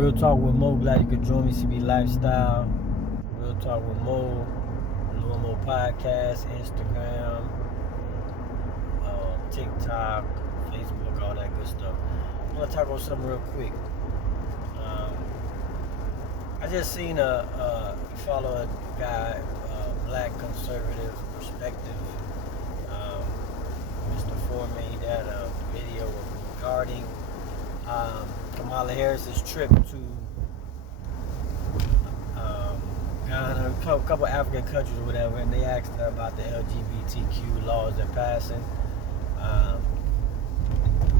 Real Talk with Mo. Glad you could join me. CB Lifestyle. Real Talk with Mo. Normal Podcast, Instagram, TikTok, Facebook, all that good stuff. I'm gonna talk about something real quick. I just seen follow a guy, Black Conservative Perspective. Mr. Ford made that video regarding Kamala Harris's trip to Ghana, a couple African countries or whatever, and they asked her about the LGBTQ laws they're passing.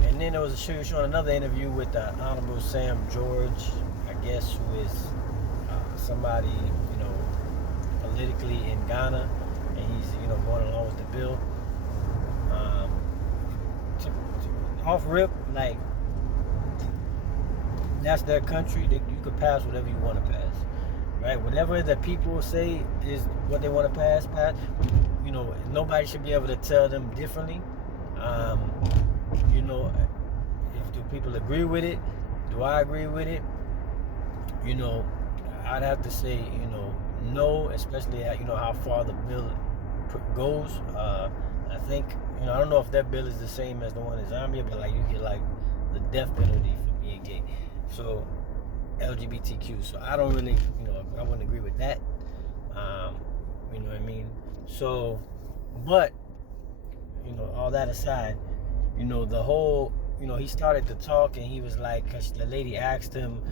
And then she was showing another interview with the Honorable Sam George, I guess, who is somebody, politically in Ghana, and he's, going along with the bill. Off rip, like, that's their country. You could pass whatever you want to pass, right? Whatever the people say is what they want to pass. Nobody should be able to tell them differently. If do people agree with it? Do I agree with it? I'd have to say, no, especially how far the bill goes. I think, I don't know if that bill is the same as the one in Zambia, but you get the death penalty for being gay. So LGBTQ. So I don't really, I wouldn't agree with that. You know what I mean? So, but all that aside, the whole, he started to talk, and he was like, cause the lady asked him,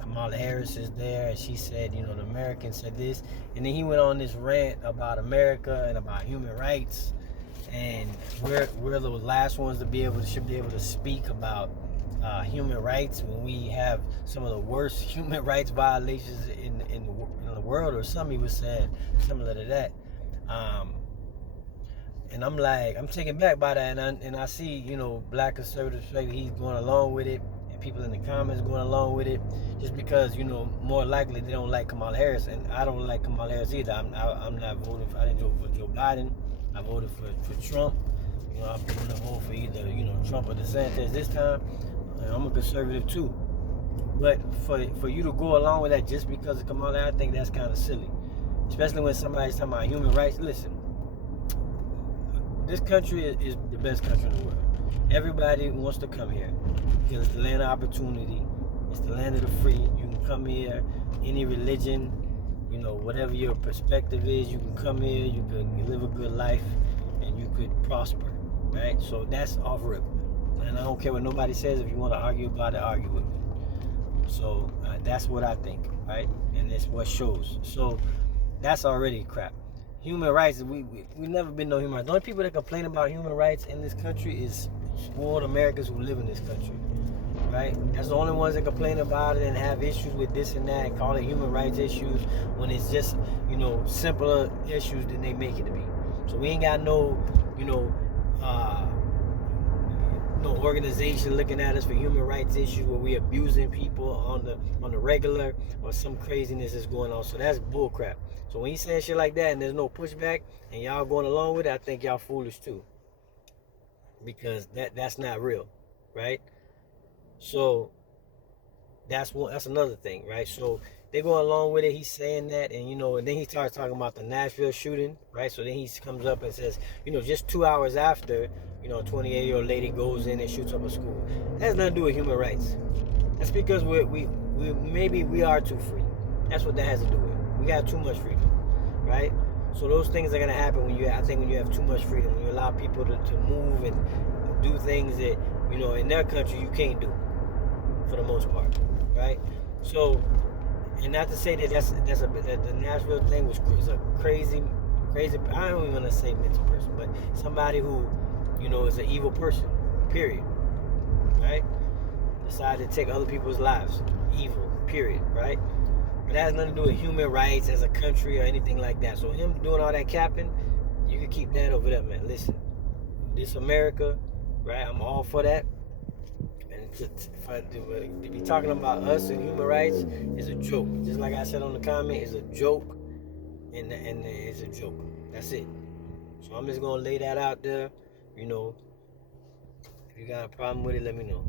Kamala Harris is there, and she said, the Americans said this, and then he went on this rant about America and about human rights, and we're the last ones should be able to speak about human rights when we have some of the worst human rights violations in the world, or something he was saying similar to that. And I'm like, I'm taken back by that, and I see, Black conservatives, he's going along with it, and people in the comments going along with it, just because, more likely they don't like Kamala Harris, and I don't like Kamala Harris either. I'm not voting I didn't vote for Joe Biden. I voted for Trump. I'm going to vote for either, Trump or DeSantis this time. I'm a conservative too. But for you to go along with that just because of Kamala, I think that's kind of silly. Especially when somebody's talking about human rights. Listen, this country is the best country in the world. Everybody wants to come here because it's the land of opportunity. It's the land of the free. You can come here, any religion, whatever your perspective is, you can come here, you can live a good life, and you could prosper, right? So that's off rip. And I don't care what nobody says. If you want to argue about it, argue with me. So that's what I think, right? And it's what shows. So that's already crap. Human rights, we never been no human rights. The only people that complain about human rights in this country is spoiled Americans who live in this country, right? That's the only ones that complain about it and have issues with this and that and call it human rights issues when it's just, simpler issues than they make it to be. So we ain't got no organization looking at us for human rights issues where we abusing people on the regular, or some craziness is going on. So that's bullcrap. So when he's saying shit like that and there's no pushback and y'all going along with it, I think y'all foolish too, because that's not real, right? So that's another thing, right? So they going along with it. He's saying that, and and then he starts talking about the Nashville shooting, right? So then he comes up and says, just 2 hours after, a 28-year-old lady goes in and shoots up a school. That has nothing to do with human rights. That's because maybe we are too free. That's what that has to do with. We got too much freedom, right? So those things are gonna happen when you have too much freedom, when you allow people to move and do things that in their country you can't do, for the most part, right? So, and not to say that that the Nashville thing is a crazy. I don't even want to say mental person, but somebody who is an evil person, period, right? Decided to take other people's lives, evil, period, right? But that has nothing to do with human rights as a country or anything like that. So him doing all that capping, you can keep that over there, man. Listen, this America, right? I'm all for that. And to be talking about us and human rights is a joke. Just like I said on the comment, it's a joke, and it's a joke. That's it. So I'm just gonna lay that out there. If you got a problem with it, let me know.